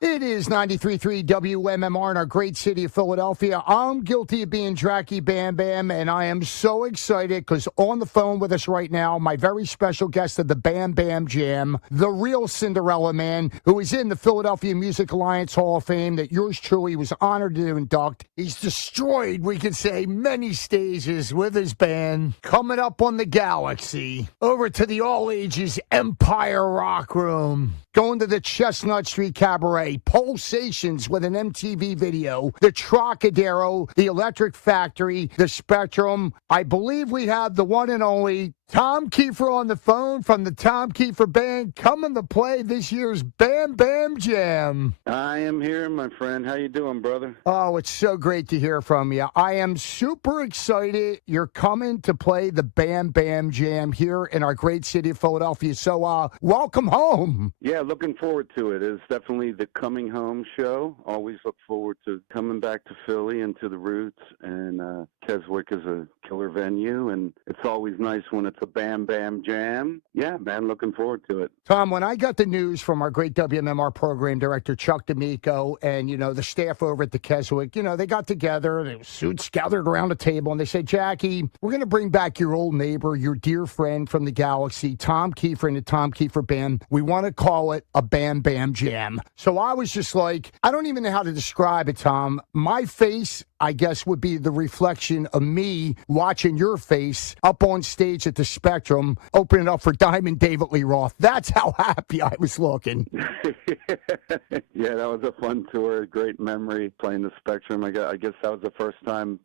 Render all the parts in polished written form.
It is 93.3 WMMR in our great city of Philadelphia. I'm guilty of being Jacky BamBam, and I am so excited because on the phone with us right now, my very special guest of the BamBam Jam, the real Cinderella man, who is in the Philadelphia Music Alliance Hall of Fame that yours truly was honored to induct. He's destroyed, we could say, many stages with his band. Coming up on the Galaxy, over to the all-ages Empire Rock Room, going to the Chestnut Street Cabaret, Pulsations with an MTV video, the Trocadero, the Electric Factory, the Spectrum. I believe we have the one and only Tom Keifer on the phone from the Tom Keifer Band, coming to play this year's BamBam Jam. I am here, my friend. How you doing, brother? Oh, it's so great to hear from you. I am super excited you're coming to play the BamBam Jam here in our great city of Philadelphia. So, welcome home. Yeah, looking forward to it. It's definitely the coming home show. Always look forward to coming back to Philly and to the roots. And Keswick is a killer venue, and it's always nice when it's a BamBam Jam. Yeah, man, looking forward to it. Tom, when I got the news from our great WMMR program director, Chuck D'Amico, and, the staff over at the Keswick, they got together, they were suits gathered around a table, and they said, Jacky, we're going to bring back your old neighbor, your dear friend from the Galaxy, Tom Keifer and the Tom Keifer Band. We want to call it a BamBam Jam. So I was just like, I don't even know how to describe it, Tom. My face, I guess, would be the reflection of me watching your face up on stage at the Spectrum, opening up for Diamond David Lee Roth. That's how happy I was looking. Yeah, that was a fun tour. Great memory playing the Spectrum. I guess that was the first time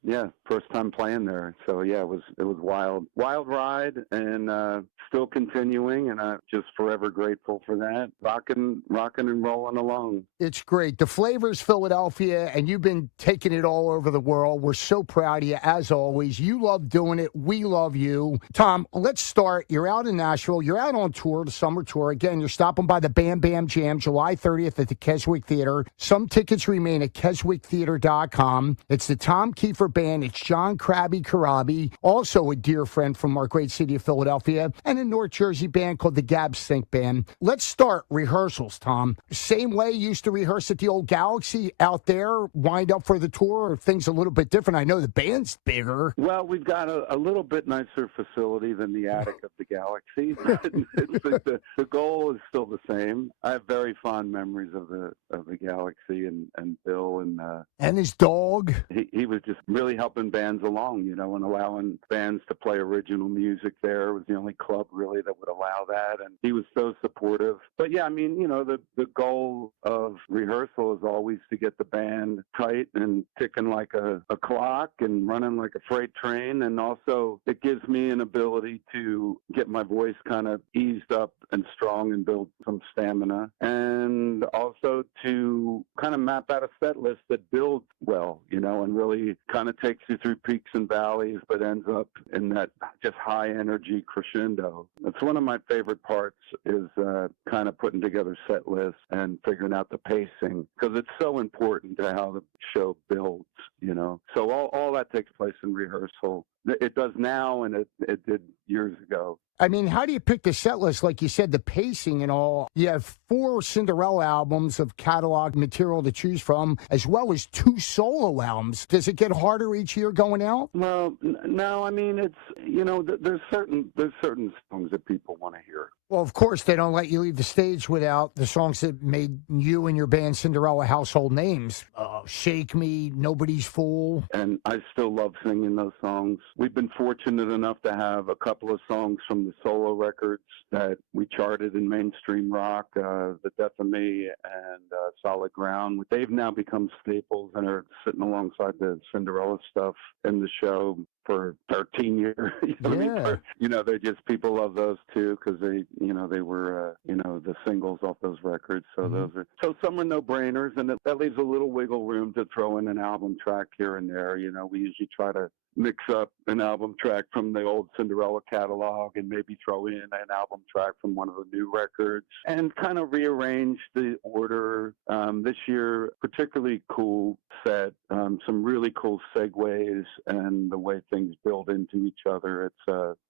playing there. So yeah, it was wild ride, and still continuing, and I'm just forever grateful for that. Rocking and rolling along. It's great. The flavor's Philadelphia, and you've been taking it all over the world. We're so proud of you, as always. You love doing it. We love you. Tom, let's start. You're out in Nashville. You're out on tour, the summer tour. Again, you're stopping by the BamBam Jam July 30th at the Keswick Theatre. Some tickets remain at keswicktheatre.com. It's the Tom Keifer Band. It's John Corabi, also a dear friend from our great city of Philadelphia, and a North Jersey band called the Gab Cinque Band. Let's start rehearsals, Tom. Same way you used to rehearse at the old Galaxy out there, wind up for the tour, or things a little bit different? I know the band's bigger. Well, we've got a little bit nicer facility than the attic of the Galaxy. The goal is still the same. I have very fond memories of the Galaxy and Bill and his dog. He was just really helping bands along, and allowing bands to play original music there. It was the only club really that would allow that, and he was so supportive. But yeah, I mean, the goal of rehearsal is always to get the band tight and ticking like a clock and running like a freight train, and also it gives me an ability to get my voice kind of eased up and strong and build some stamina, and also to kind of map out a set list that builds well, and really kind of takes you through peaks and valleys, but ends up in that just high energy crescendo. That's one of my favorite parts, is kind of putting together set lists and figuring out the pacing, because it's so important to how the show builds, So all that takes place in rehearsal. It does now, and it did years ago. I mean, how do you pick the set list? Like you said, the pacing and all. You have 4 Cinderella albums of catalog material to choose from, as well as 2 solo albums. Does it get harder each year going out? Well, no. I mean, it's there's certain songs that people want to hear. Well, of course, they don't let you leave the stage without the songs that made you and your band Cinderella household names. Shake Me, Nobody's Fool. And I still love singing those songs. We've been fortunate enough to have a couple of songs from the solo records that we charted in mainstream rock, The Death of Me and Solid Ground. They've now become staples and are sitting alongside the Cinderella stuff in the show for 13 years. They're just, people love those too, because they were the singles off those records. So some are no-brainers, and that leaves a little wiggle room to throw in an album track here and there. We usually try to mix up an album track from the old Cinderella catalog and maybe throw in an album track from one of the new records and kind of rearrange the order. This year, particularly cool set, some really cool segues and the way things build into each other.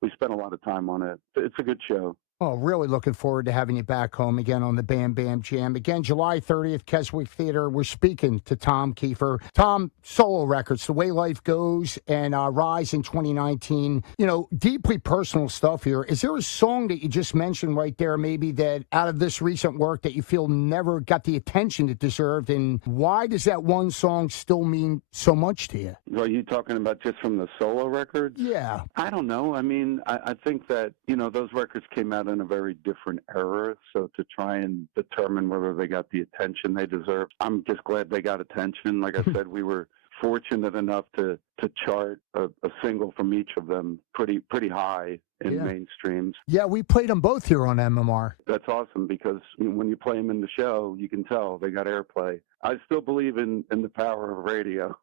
We spent a lot of time on it. It's a good show. Oh, really looking forward to having you back home again on the BamBam Jam. Again, July 30th, Keswick Theatre. We're speaking to Tom Keifer. Tom, solo records, The Way Life Goes, and Rise in 2019. You know, deeply personal stuff here. Is there a song that you just mentioned right there, maybe, that out of this recent work that you feel never got the attention it deserved? And why does that one song still mean so much to you? Are you talking about just from the solo records? Yeah. I don't know. I mean, I think that, you know, those records came out in a very different era. So to try and determine whether they got the attention they deserve, I'm just glad they got attention. Like I said, we were fortunate enough to chart a single from each of them pretty high in mainstreams. Yeah, we played them both here on MMR. That's awesome because when you play them in the show, you can tell they got airplay. I still believe in the power of radio.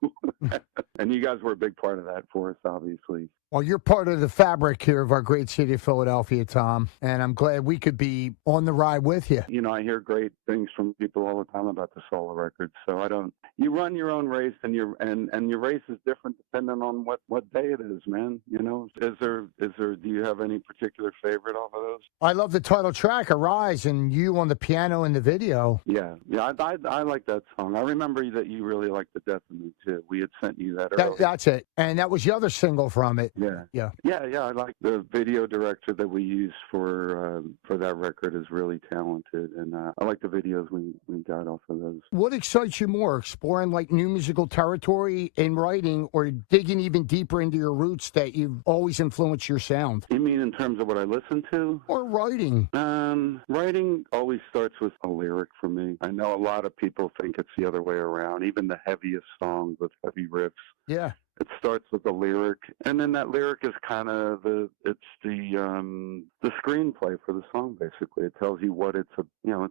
And you guys were a big part of that for us, obviously. Well, you're part of the fabric here of our great city of Philadelphia, Tom, and I'm glad we could be on the ride with you. You know, I hear great things from people all the time about the solo records. So you run your own race, and your race is different depending on what day it is, man. You know, do you have any particular favorite off of those? I love the title track, Arise, and you on the piano in the video. Yeah, I like that song. I remember that you really liked The Death of Me too. We had sent you that earlier. That's it, and that was the other single from it. Yeah. I like the video director that we used for that record is really talented, and I like the videos we got off of those. What excites you more, exploring like new musical territory in writing, or digging even deeper into your roots that you've always influenced your sound? You mean in terms of what I listen to? Or writing? Writing always starts with a lyric for me. I know a lot of people think it's the other way around, even the heaviest songs with heavy riffs. Yeah. It starts with a lyric, and then that lyric is kind of the screenplay for the song. Basically, it tells you what it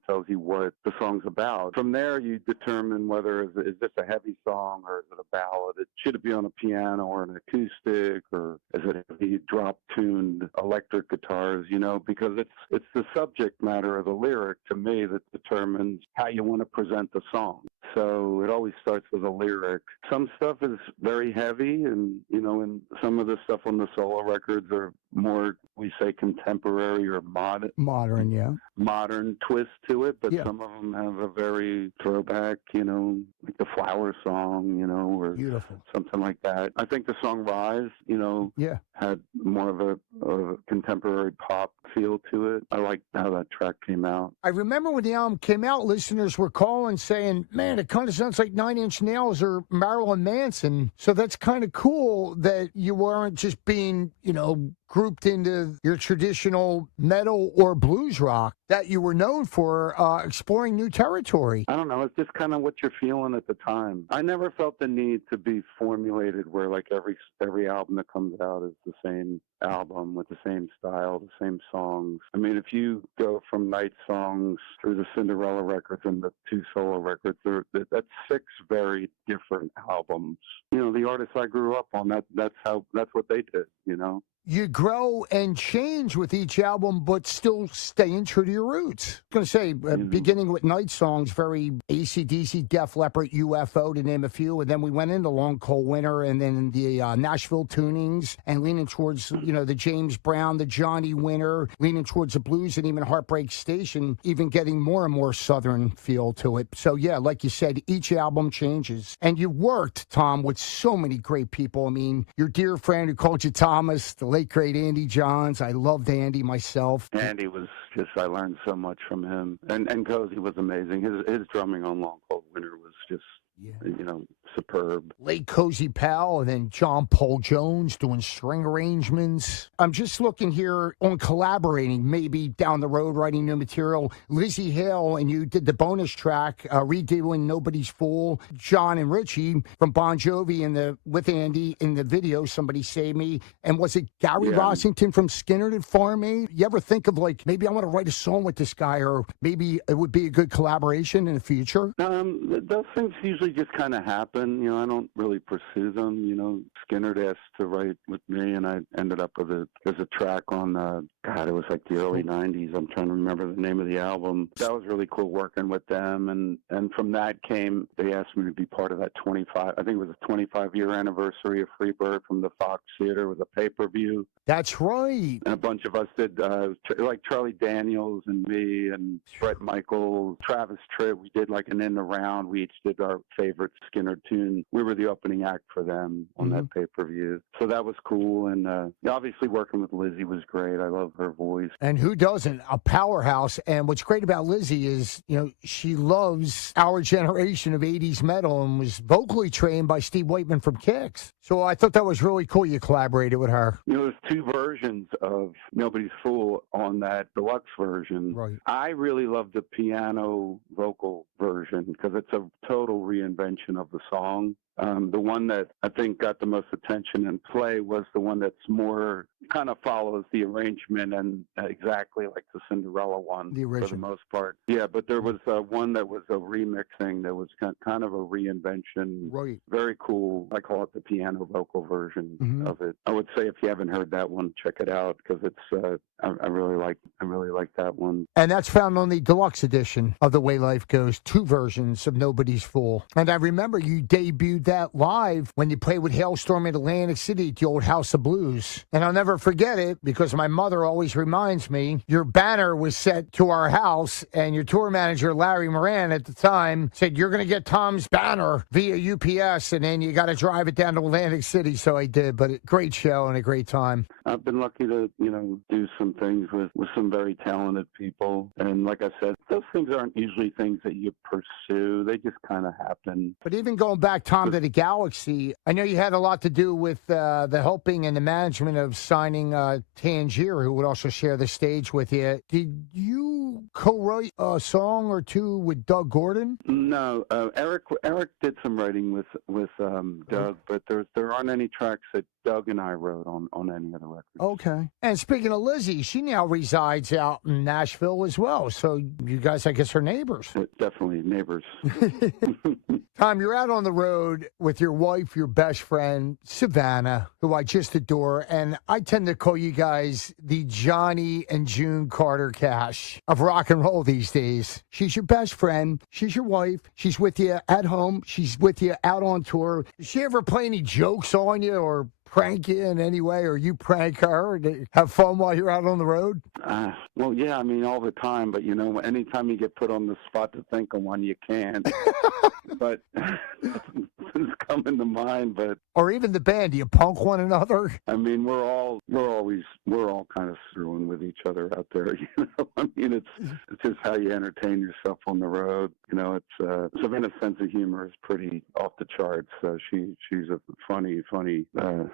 tells you what the song's about. From there, you determine whether is this a heavy song or is it a ballad. Should it be on a piano or an acoustic, or is it heavy drop-tuned electric guitars? You know, because it's the subject matter of the lyric to me that determines how you want to present the song. So it always starts with a lyric. Some stuff is very heavy, and some of the stuff on the solo records are more, we say, contemporary or modern, modern twist to it. But some of them have a very throwback, like the Flower Song, or beautiful, something like that. I think the song Rise, had more of a contemporary pop feel to it. I like how that track came out. I remember when the album came out, listeners were calling saying, man, it kind of sounds like Nine Inch Nails or Marilyn Manson. So that's kind of cool that you weren't just being, grouped into your traditional metal or blues rock, that you were known for exploring new territory. I don't know. It's just kind of what you're feeling at the time. I never felt the need to be formulated where like every album that comes out is the same album with the same style, the same songs. I mean, if you go from Night Songs through the Cinderella records and the two solo records, that's 6 very different albums. The artists I grew up on, that's what they did, You grow and change with each album, but still staying true to your roots. I was going to say, beginning with Night Songs, very AC/DC, Def Leppard, UFO, to name a few. And then we went into Long Cold Winter, and then the Nashville tunings, and leaning towards, the James Brown, the Johnny Winter, leaning towards the blues, and even Heartbreak Station, even getting more and more Southern feel to it. So, yeah, like you said, each album changes. And you worked, Tom, with so many great people. I mean, your dear friend who called you Thomas, the late great Andy Johns. I loved Andy myself. Andy was just, I learned so much from him. And Cozy was amazing. His drumming on Long Cold Winter was just, superb. Late Cozy Powell, and then John Paul Jones doing string arrangements. I'm just looking here on collaborating, maybe down the road, writing new material. Lizzie Hale and you did the bonus track, redoing Nobody's Fool. John and Richie from Bon Jovi with Andy in the video, Somebody Save Me. And was it Gary Rossington from Skinner and Farm Aid? You ever think of like, maybe I want to write a song with this guy, or maybe it would be a good collaboration in the future? Those things usually just kind of happen. I don't really pursue them. Skinner asked to write with me, and I ended up with there's a track on, it was like the early 90s. I'm trying to remember the name of the album. That was really cool working with them. And from that they asked me to be part of that I think it was a 25-year anniversary of Freebird from the Fox Theater with a pay-per-view. That's right. And a bunch of us did, like Charlie Daniels and me and Bret Michaels, Travis Tritt. We did like an in the round. We each did our favorite Skinner tune. We were the opening act for them on that pay-per-view. So that was cool. And obviously working with Lizzie was great. I love her voice. And who doesn't? A powerhouse. And what's great about Lizzie is, she loves our generation of 80s metal and was vocally trained by Steve Waitman from Kix. So I thought that was really cool you collaborated with her. There's two versions of Nobody's Fool on that deluxe version. Right. I really love the piano vocal version because it's a total reinvention of the song. The one that I think got the most attention and play was the one that's more kind of follows the arrangement and exactly like the Cinderella one for the most part. Yeah, but there was one that was a remixing that was kind of a reinvention. Right. Very cool. I call it the piano vocal version of it. I would say if you haven't heard that one, check it out because it's I really like that one. And that's found on the deluxe edition of The Way Life Goes, 2 versions of Nobody's Fool. And I remember you debuted that live when you played with Hailstorm in Atlantic City at the old House of Blues. And I'll never forget it because my mother always reminds me, your banner was set to our house and your tour manager, Larry Moran, at the time said, you're going to get Tom's banner via UPS and then you got to drive it down to Atlantic City. So I did, but great show and a great time. I've been lucky to, do some things with some very talented people. And like I said, those things aren't usually things that you pursue. They just kind of happen. But even going back, Tom, to the Galaxy, I know you had a lot to do with the helping and the management of signing Tangier, who would also share the stage with you. Did you co-write a song or two with Doug Gordon? No. Eric did some writing with Doug, but there aren't any tracks that Doug and I wrote on any of the records. Okay. And speaking of Lizzie, she now resides out in Nashville as well. So you guys, I guess, are neighbors. Definitely neighbors. Tom, you're out on the road with your wife, your best friend, Savannah, who I just adore. And I tend to call you guys the Johnny and June Carter Cash of rock and roll these days. She's your best friend. She's your wife. She's with you at home. She's with you out on tour. Does she ever play any jokes on you or prank you in any way, or you prank her and have fun while you're out on the road? Well, yeah, I mean, all the time, but anytime you get put on the spot to think of one, you can. But it's coming to mind, but or even the band, do you punk one another? I mean, we're all kind of screwing with each other out there. I mean, it's just how you entertain yourself on the road. It's Savannah's sense of humor is pretty off the charts. She's a funny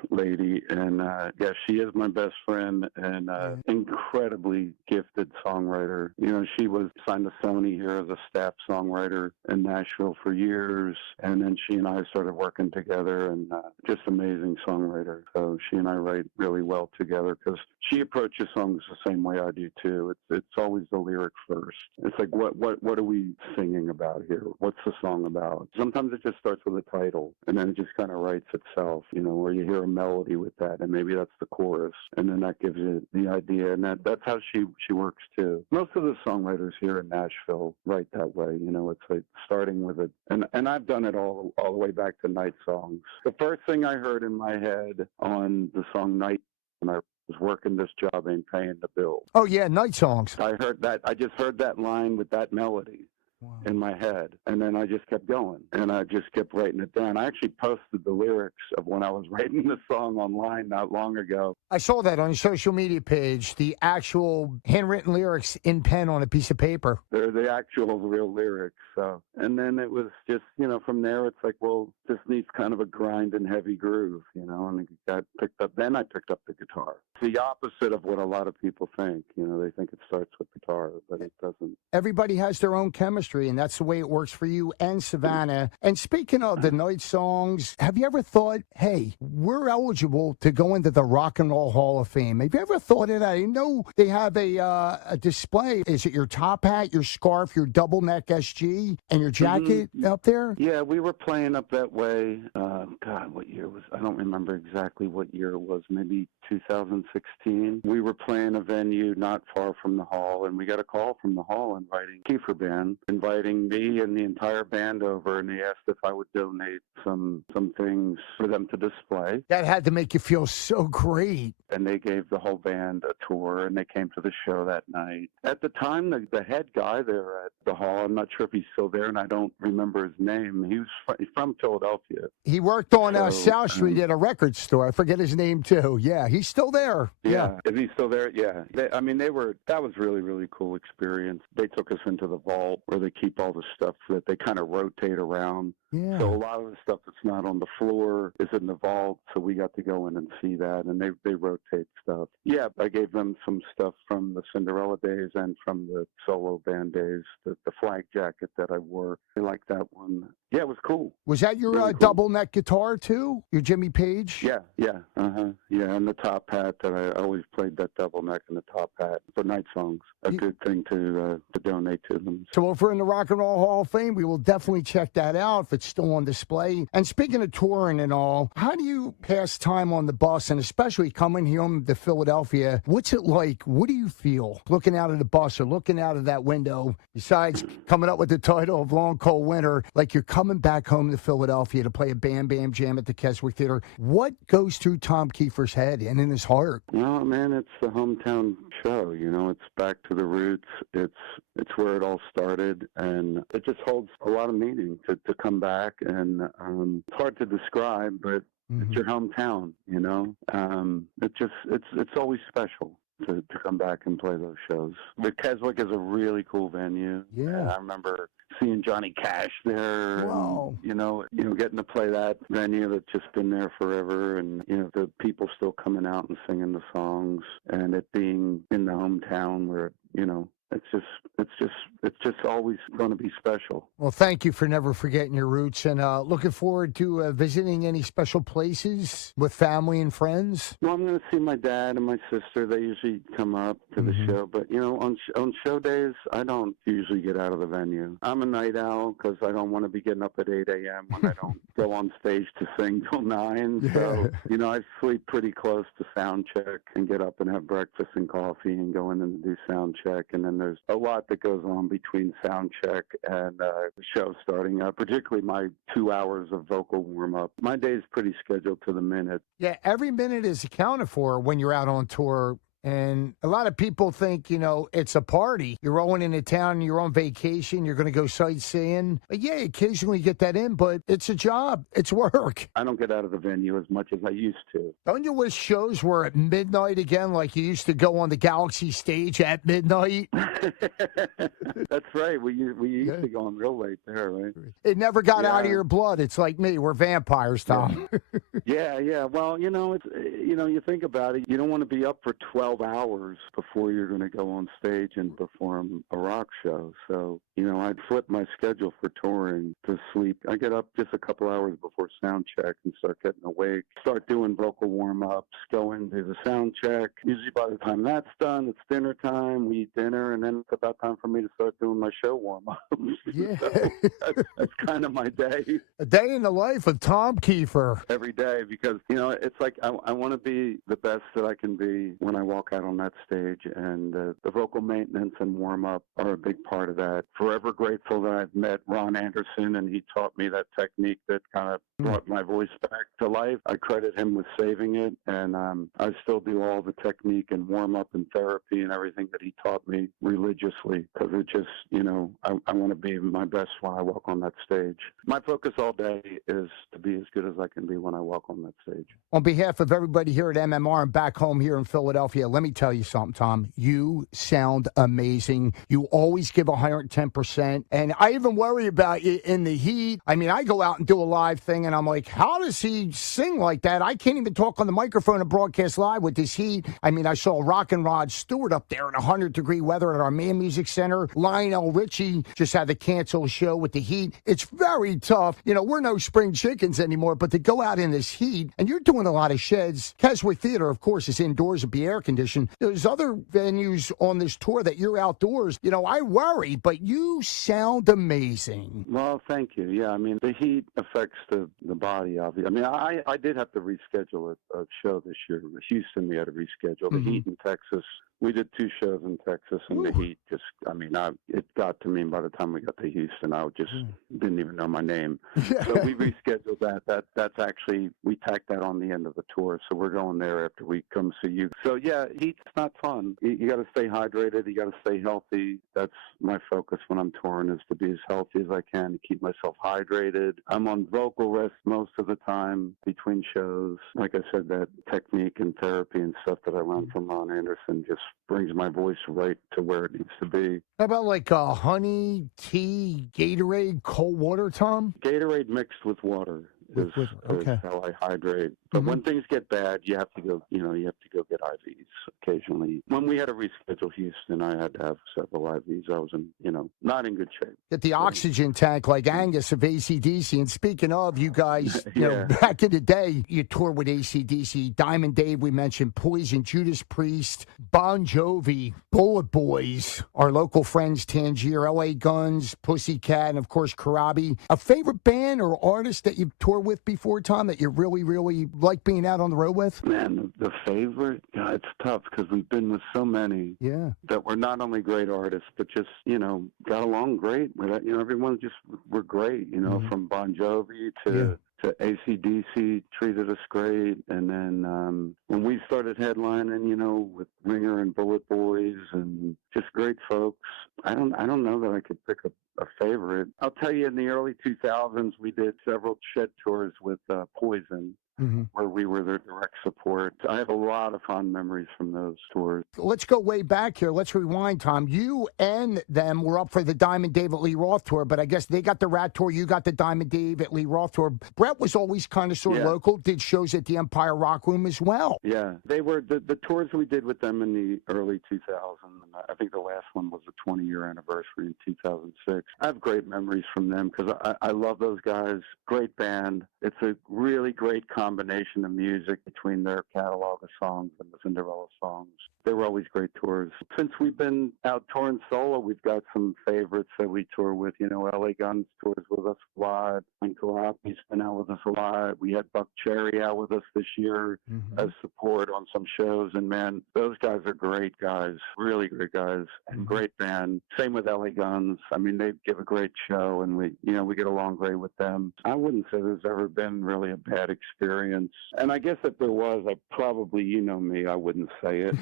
lady, and yeah, she is my best friend and incredibly gifted songwriter. She was signed to Sony here as a staff songwriter in Nashville for years, and then she and I started working together, and just amazing songwriter. So she and I write really well together because she approaches songs the same way I do too. It's always the lyric first. It's like what are we singing about here? What's the song about? Sometimes it just starts with a title, and then it just kind of writes itself. Where you hear a melody with that, and maybe that's the chorus, and then that gives you the idea, and that's how she works too. Most of the songwriters here in Nashville write that way. It's like starting with it, and I've done it all the way back to Night Songs. The first thing I heard in my head on the song Night, when I was working this job ain't paying the bill. Oh yeah, Night Songs. I heard that. I just heard that line with that melody. Wow. In my head, and then I just kept going, and I just kept writing it down. I actually posted the lyrics of when I was writing the song online not long ago. I saw that on your social media page, the actual handwritten lyrics in pen on a piece of paper. They're the actual real lyrics. So, and then it was just, from there it's like, well, this needs kind of a grind and heavy groove, and it got picked up. Then I picked up the guitar. It's the opposite of what a lot of people think. They think it starts with guitar, but it doesn't. Everybody has their own chemistry, and that's the way it works for you and Savannah. And speaking of the Night Songs, have you ever thought, hey, we're eligible to go into the Rock and Roll Hall of Fame? Have you ever thought of that? I know they have a display. Is it your top hat, your scarf, your double neck SG? hoodie and your jacket up there? Yeah, we were playing up that way. God, what year was? I don't remember exactly what year it was. Maybe 2016. We were playing a venue not far from the hall, and we got a call from the hall inviting me and the entire band over, and they asked if I would donate some things for them to display. That had to make you feel so great. And they gave the whole band a tour, and they came to the show that night. At the time, the head guy there at the hall, I'm not sure if he's still there, and I don't remember his name. He was from Philadelphia. He worked on South Street at a record store. I forget his name, too. Yeah, he's still there. Yeah. Is he still there? Yeah. That was really, really cool experience. They took us into the vault where they keep all the stuff that they kind of rotate around. Yeah. So a lot of the stuff that's not on the floor is in the vault, so we got to go in and see that, and they rotate stuff. Yeah, I gave them some stuff from the Cinderella days and from the solo band days, the flag jacket that I wore. They liked that one. Yeah, it was cool. Was that your Really cool. double neck guitar, too? Your Jimmy Page? Yeah. Yeah, and the top hat that I always played that double neck and the top hat for night songs. A good thing to donate to them. So if we're in the Rock and Roll Hall of Fame, we will definitely check that out if it's still on display. And speaking of touring and all, how do you pass time on the bus, and especially coming home to Philadelphia? What's it like? What do you feel looking out of the bus or looking out of that window, besides coming up with the title of Long Cold Winter, like you're coming back home to Philadelphia to play a BamBam Jam at the Keswick Theatre? What goes through Tom Keifer's head and in his heart? Well, man, it's the hometown show. You know, it's back to the roots. It's where it all started, and it just holds a lot of meaning to come back. And it's hard to describe, but it's your hometown. You know, it's always special to come back and play those shows. The Keswick is a really cool venue. Yeah, I remember seeing Johnny Cash there. Wow. And, you know, getting to play that venue that's just been there forever, and the people still coming out and singing the songs, and it being in the hometown where it's just always going to be special. Well, thank you for never forgetting your roots, and looking forward to visiting any special places with family and friends. Well, I'm going to see my dad and my sister. They usually come up to the show, but on show days, I don't usually get out of the venue. I'm a night owl because I don't want to be getting up at 8 a.m. when I don't go on stage to sing till 9. Yeah. So, I sleep pretty close to sound check and get up and have breakfast and coffee and go in and do sound check. And then there's a lot that goes on between sound check and the show starting up, particularly my 2 hours of vocal warm-up. My day's pretty scheduled to the minute. Yeah, every minute is accounted for when you're out on tour. And a lot of people think, it's a party. You're rolling into town, you're on vacation, you're going to go sightseeing. But yeah, occasionally you get that in, but it's a job. It's work. I don't get out of the venue as much as I used to. Don't you wish shows were at midnight again, like you used to go on the Galaxy stage at midnight? That's right. We used to go on real late there, right? It never got out of your blood. It's like me. We're vampires, Tom. Yeah. Well, it's you think about it. You don't want to be up for 12 hours before you're going to go on stage and perform a rock show. So, I'd flip my schedule for touring to sleep. I get up just a couple hours before sound check and start getting awake, start doing vocal warm-ups, go into the sound check. Usually by the time that's done, it's dinner time. We eat dinner, and then it's about time for me to start doing my show warm-ups. Yeah. So that's kind of my day. A day in the life of Tom Keifer. Every day, because, it's like I want to be the best that I can be when I walk out on that stage, and the vocal maintenance and warm-up are a big part of that. Forever grateful that I've met Ron Anderson, and he taught me that technique that kind of brought my voice back to life. I credit him with saving it, and I still do all the technique and warm-up and therapy and everything that he taught me religiously, because it just, I want to be my best when I walk on that stage. My focus all day is to be as good as I can be when I walk on that stage. On behalf of everybody here at MMR and back home here in Philadelphia, let me tell you something, Tom. You sound amazing. You always give 110%. And I even worry about you in the heat. I mean, I go out and do a live thing, and I'm like, how does he sing like that? I can't even talk on the microphone and broadcast live with this heat. I mean, I saw Rock and Rod Stewart up there in 100-degree weather at our Man Music Center. Lionel Richie just had to cancel a show with the heat. It's very tough. You know, we're no spring chickens anymore, but to go out in this heat, and you're doing a lot of sheds. Keswick Theatre, of course, is indoors and be air conditioned. There's other venues on this tour that you're outdoors. You know, I worry, but you sound amazing. Well, thank you. Yeah, I mean, the heat affects the body, obviously. I mean, I did have to reschedule a show this year. Houston, we had to reschedule. The heat in Texas, we did 2 shows in Texas, and the heat just, I mean, it got to me by the time we got to Houston. I just didn't even know my name. So we rescheduled that. That's actually, we tacked that on the end of the tour. So we're going there after we come see you. So, yeah, heat's not fun. You got to stay hydrated. You got to stay healthy. That's my focus when I'm touring, is to be as healthy as I can, to keep myself hydrated. I'm on vocal rest most of the time between shows. Like I said, that technique and therapy and stuff that I learned from Ron Anderson just brings my voice right to where it needs to be. How about like honey, tea, Gatorade, cold water, Tom? Gatorade mixed with water is how I hydrate. But when things get bad, you have to go get IVs occasionally. When we had to reschedule Houston, I had to have several IVs. I was not in good shape. Get the oxygen tank like Angus of AC/DC. And speaking of, you guys, you know, back in the day, you toured with AC/DC, Diamond Dave, we mentioned, Poison, Judas Priest, Bon Jovi, Bullet Boys, our local friends, Tangier, LA Guns, Pussycat, and of course, Corabi. A favorite band or artist that you've toured with before, Tom, that you really, really like being out on the road with? Man, the favorite? God, it's tough because we've been with so many that were not only great artists, but just, got along great. Everyone just were great, from Bon Jovi to AC/DC treated us great. And then when we started headlining, with Ringer and Bullet Boys and just great folks, I don't know that I could pick a favorite. I'll tell you, in the early 2000s, we did several shed tours with Poison. Where we were their direct support. I have a lot of fond memories from those tours. Let's go way back here. Let's rewind, Tom. You and them were up for the Diamond Dave at Lee Roth tour, but I guess they got the Rat tour, you got the Diamond Dave at Lee Roth tour. Brett was always kind of sort of local, did shows at the Empire Rock Room as well. Yeah, they were the tours we did with them in the early 2000s. I think the last one was the 20-year anniversary in 2006. I have great memories from them because I love those guys. Great band. It's a really great combination of music between their catalog of songs and the Cinderella songs. They were always great tours. Since we've been out touring solo, we've got some favorites that we tour with. LA Guns tours with us a lot. John Corabi's been out with us a lot. We had Buck Cherry out with us this year as support on some shows. And man, those guys are great guys, really great guys, and great band. Same with LA Guns. I mean, they give a great show, and we get along great with them. I wouldn't say there's ever been really a bad experience. And I guess if there was, I probably, me, I wouldn't say it.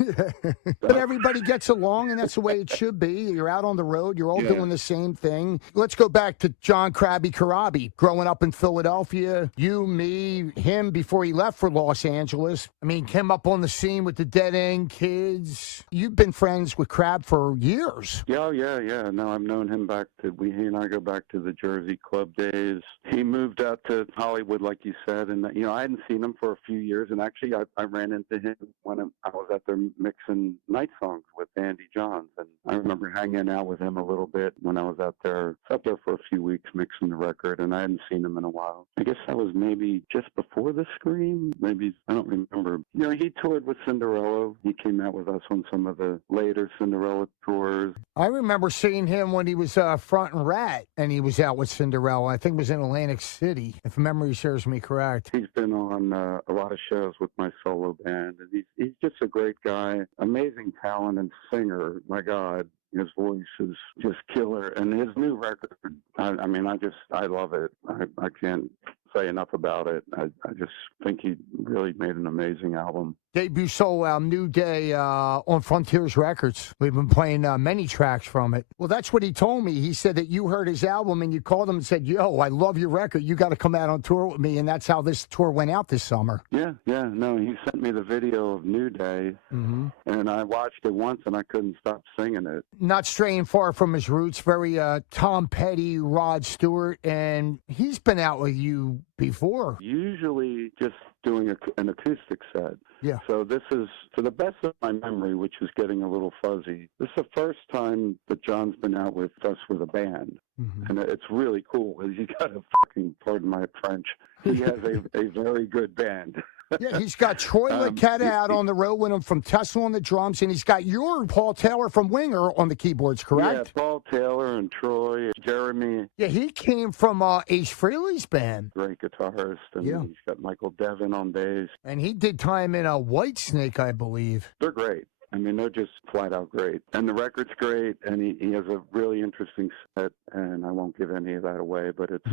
But everybody gets along, and that's the way it should be. You're out on the road. You're all doing the same thing. Let's go back to John Corabi. Growing up in Philadelphia, you, me, him before he left for Los Angeles. I mean, came up on the scene with the Dead End Kids. You've been friends with Crab for years. Yeah. No, I've known him he and I go back to the Jersey Club days. He moved out to Hollywood, like you said, and, I hadn't seen him for a few years, and actually I ran into him when I was out there mixing night songs with Andy Johns, and I remember hanging out with him a little bit when I was out there for a few weeks mixing the record, and I hadn't seen him in a while. I guess that was maybe just before the Scream, maybe, I don't remember. He toured with Cinderella. He came out with us on some of the later Cinderella tours. I remember seeing him when he was front and Rat, and he was out with Cinderella. I think it was in Atlantic City, if memory serves me correct. He's been on a lot of shows with my solo band, and he's just a great guy, amazing talent and singer. My God, his voice is just killer. And his new record, I love it. I can't say enough about it. I just think he really made an amazing album. Debut solo album, New Day, on Frontiers Records. We've been playing many tracks from it. Well, that's what he told me. He said that you heard his album and you called him and said, yo, I love your record. You got to come out on tour with me. And that's how this tour went out this summer. Yeah. No, he sent me the video of New Day, and I watched it once and I couldn't stop singing it. Not straying far from his roots, very Tom Petty, Rod Stewart, and he's been out with you before? Usually just doing an acoustic set. Yeah. So this is, to the best of my memory, which is getting a little fuzzy, this is the first time that John's been out with us with a band. Mm-hmm. And it's really cool. You got to fucking, pardon my French, he has a very good band. Yeah, he's got Troy Laquetta out on the road with him from Tesla on the drums, and he's got your Paul Taylor from Winger on the keyboards, correct? Yeah, Paul Taylor and Troy, Jeremy. Yeah, he came from Ace Frehley's band. Great guitarist. And yeah. He's got Michael Devin on bass. And he did time in Whitesnake, I believe. They're great. I mean, they're just flat out great. And the record's great, and he has a really interesting set, and I won't give any of that away, but it's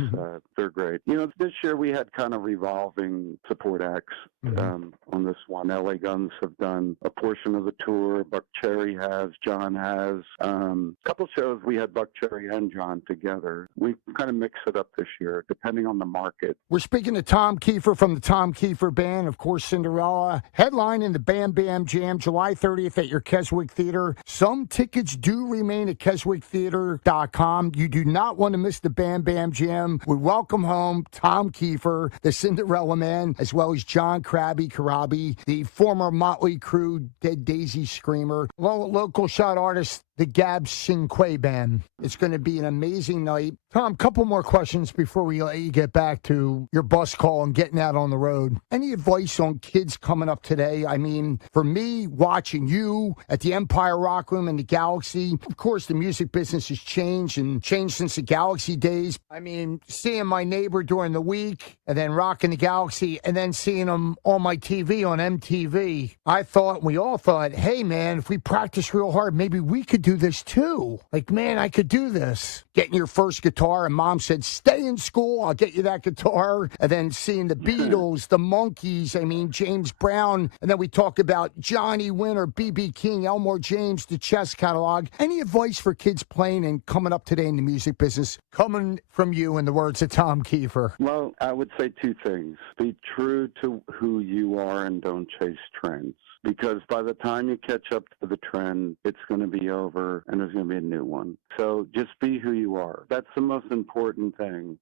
they're great. You know, this year we had kind of revolving support acts on this one. LA Guns have done a portion of the tour. Buck Cherry has, John has. A couple shows we had Buck Cherry and John together. We kind of mix it up this year, depending on the market. We're speaking to Tom Keifer from the Tom Keifer Band, of course, Cinderella. Headline in the BamBam Jam, July 30th at your Keswick Theatre. Some tickets do remain at KeswickTheatre.com. You do not want to miss the BamBam Jam. We welcome home Tom Keifer, the Cinderella Man, as well as John Corabi, the former Motley Crue Dead Daisy Screamer, local shot artist, the Gab Cinque Band. It's going to be an amazing night. Tom, couple more questions before we let you get back to your bus call and getting out on the road. Any advice on kids coming up today? I mean, for me, watching you at the Empire Rock Room and the Galaxy, of course, the music business has changed and changed since the Galaxy days. I mean, seeing my neighbor during the week and then rocking the Galaxy and then seeing them on my TV on MTV, I thought, we all thought, hey, man, if we practice real hard, maybe we could do this too. Like, man, I could do this. Getting your first guitar, and Mom said, stay in school, I'll get you that guitar. And then seeing the Beatles, the Monkees, I mean, James Brown. And then we talk about Johnny Winter, B.B. King, Elmore James, the Chess catalog. Any advice for kids playing and coming up today in the music business, coming from you in the words of Tom Keifer? Well, I would say two things. Be true to who you are and don't chase trends. Because by the time you catch up to the trend, it's going to be over and there's going to be a new one. So just be who you are. That's the most important thing.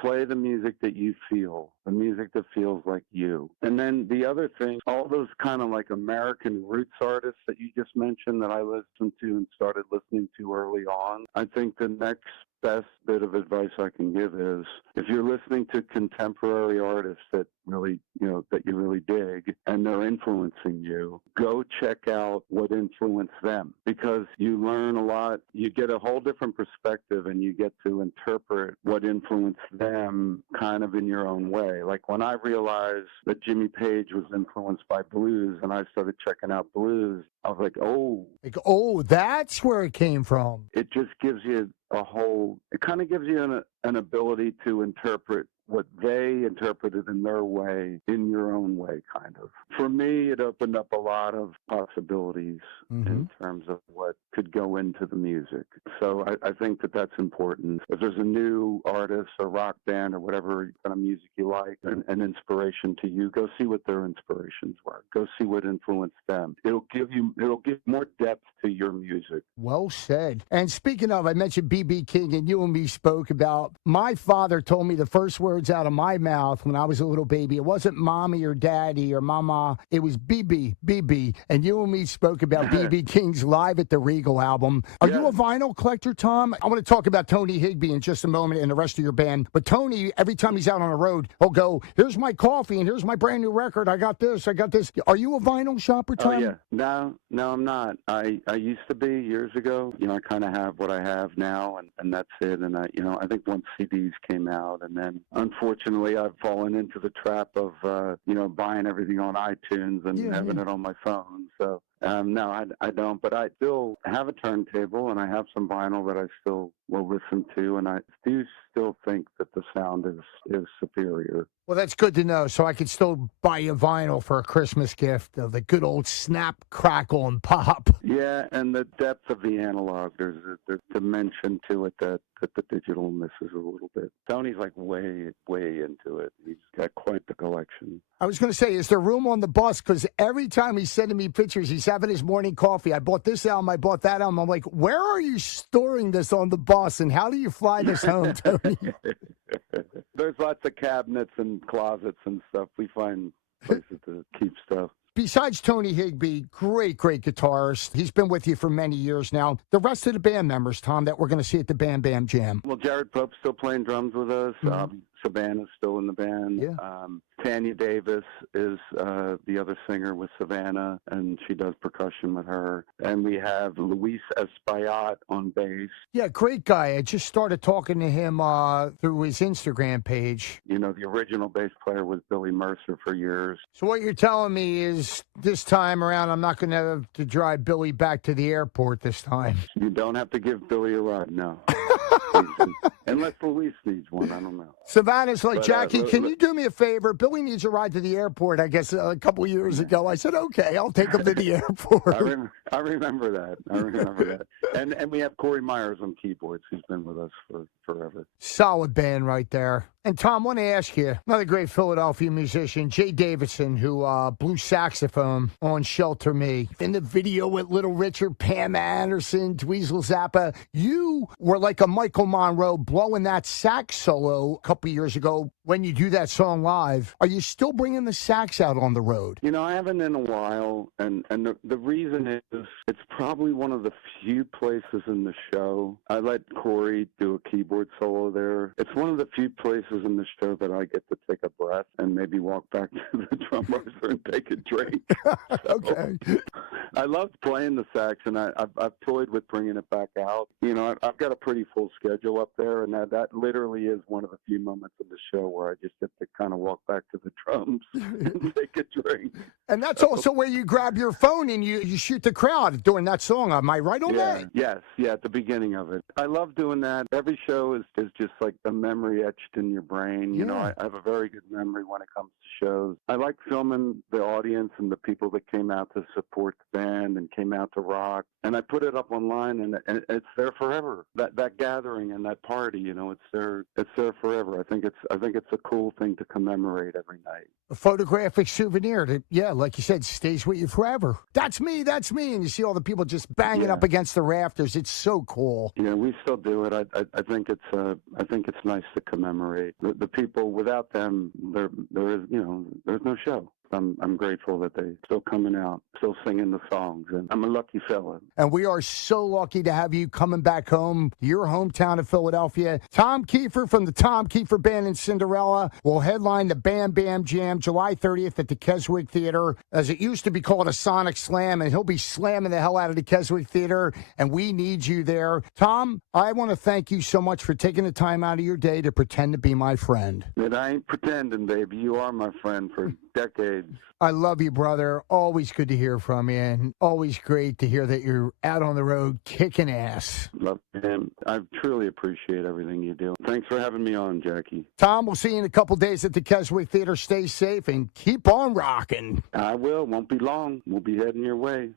Play the music that you feel, the music that feels like you. And then the other thing, all those kind of like American roots artists that you just mentioned that I listened to and started listening to early on, I think the next best bit of advice I can give is if you're listening to contemporary artists that really, that you really dig and they're influencing you, go check out what influenced them because you learn a lot. You get a whole different perspective and you get to interpret what influenced them kind of in your own way. Like when I realized that Jimmy Page was influenced by blues and I started checking out blues, I was like, oh, that's where it came from. It just gives you it kind of gives you an ability to interpret what they interpreted in their way, in your own way, kind of. For me, it opened up a lot of possibilities in terms of what could go into the music. So I think that that's important. If there's a new artist or rock band or whatever kind of music you like, an inspiration to you, go see what their inspirations were. Go see what influenced them. It'll give more depth to your music. Well said. And speaking of, I mentioned B.B. King, and you and me spoke about, my father told me the first words out of my mouth when I was a little baby, it wasn't mommy or daddy or mama, it was BB. And you and me spoke about B.B. King's Live at the Regal album. Are you a vinyl collector, Tom? I want to talk about Tony Higbee in just a moment and the rest of your band. But Tony, every time he's out on the road, he'll go, here's my coffee and here's my brand new record. I got this. Are you a vinyl shopper, Tom? Oh, yeah. No, I'm not. I used to be years ago. I kind of have what I have now, and that's it. And I think once CDs came out, and then unfortunately I've fallen into the trap of buying everything on iTunes and having it on my phone. So no, I don't. But I still have a turntable, and I have some vinyl that I still will listen to, and I do still think that the sound is superior. Well, that's good to know. So I could still buy you vinyl for a Christmas gift of the good old snap, crackle, and pop. Yeah, and the depth of the analog. There's a dimension to it that the digital misses a little bit. Tony's like way into it. He's got quite the collection. I was going to say, is there room on the bus? Because every time he's sending me pictures, he's having his morning coffee. I bought this album, I bought that album. I'm like, where are you storing this on the bus, and how do you fly this home, Tony? There's lots of cabinets and closets and stuff. We find places to keep stuff. Besides Tony Higbee, great guitarist. He's been with you for many years now. The rest of the band members, Tom, that we're going to see at the BamBam Jam. Well, Jared Pope's still playing drums with us. Savannah's still in the band. Yeah. Tanya Davis is the other singer with Savannah, and she does percussion with her. And we have Luis Espaillat on bass. Yeah, great guy. I just started talking to him through his Instagram page. You know, the original bass player was Billy Mercer for years. So what you're telling me is this time around, I'm not going to have to drive Billy back to the airport this time. You don't have to give Billy a ride, no. Unless Luis needs one, I don't know. Savannah's like, Jackie, can you do me a favor? Billy needs a ride to the airport, I guess, a couple of years ago. I said, okay, I'll take him to the airport. I remember that. And we have Corey Myers on keyboards, who's been with us for forever. Solid band right there. And Tom, I want to ask you, another great Philadelphia musician, Jay Davidson, who blew saxophone on Shelter Me. In the video with Little Richard, Pam Anderson, Dweezil Zappa, you were like a Michael Monroe blowing that sax solo a couple years ago when you do that song live. Are you still bringing the sax out on the road? You know, I haven't in a while, and the reason is it's probably one of the few places in the show. I let Corey do a keyboard solo there. It's one of the few places in the show that I get to take a breath and maybe walk back to the drum roster and take a drink. Okay. I loved playing the sax, and I've toyed with bringing it back out. You know, I've got a pretty full schedule up there, and that literally is one of the few moments of the show where I just get to kind of walk back to the drums and take a drink. And that's also where you grab your phone and you shoot the crowd during that song. Am I right on that? Yes, at the beginning of it. I love doing that. Every show is just like a memory etched in your brain. You know, I have a very good memory when it comes to shows. I like filming the audience and the people that came out to support the band and came out to rock. And I put it up online, and it's there forever. That gathering and that party, you know, it's there forever. I think it's a cool thing to commemorate every night. A photographic souvenir that, like you said, stays with you forever. That's me. And you see all the people just banging up against the rafters. It's so cool. Yeah, we still do it. I think it's nice to commemorate the people. Without them, there's no show. I'm grateful that they're still coming out, still singing the songs, and I'm a lucky fella. And we are so lucky to have you coming back home, your hometown of Philadelphia. Tom Keifer from the Tom Keifer Band and Cinderella will headline the BamBam Jam July 30th at the Keswick Theatre, as it used to be called a Sonic Slam, and he'll be slamming the hell out of the Keswick Theatre, and we need you there. Tom, I want to thank you so much for taking the time out of your day to pretend to be my friend. And I ain't pretending, baby. You are my friend for decades. I love you, brother. Always good to hear from you, and always great to hear that you're out on the road kicking ass. Love him. I truly appreciate everything you do. Thanks for having me on, Jackie. Tom, we'll see you in a couple days at the Keswick Theatre. Stay safe and keep on rocking. I will. Won't be long. We'll be heading your way.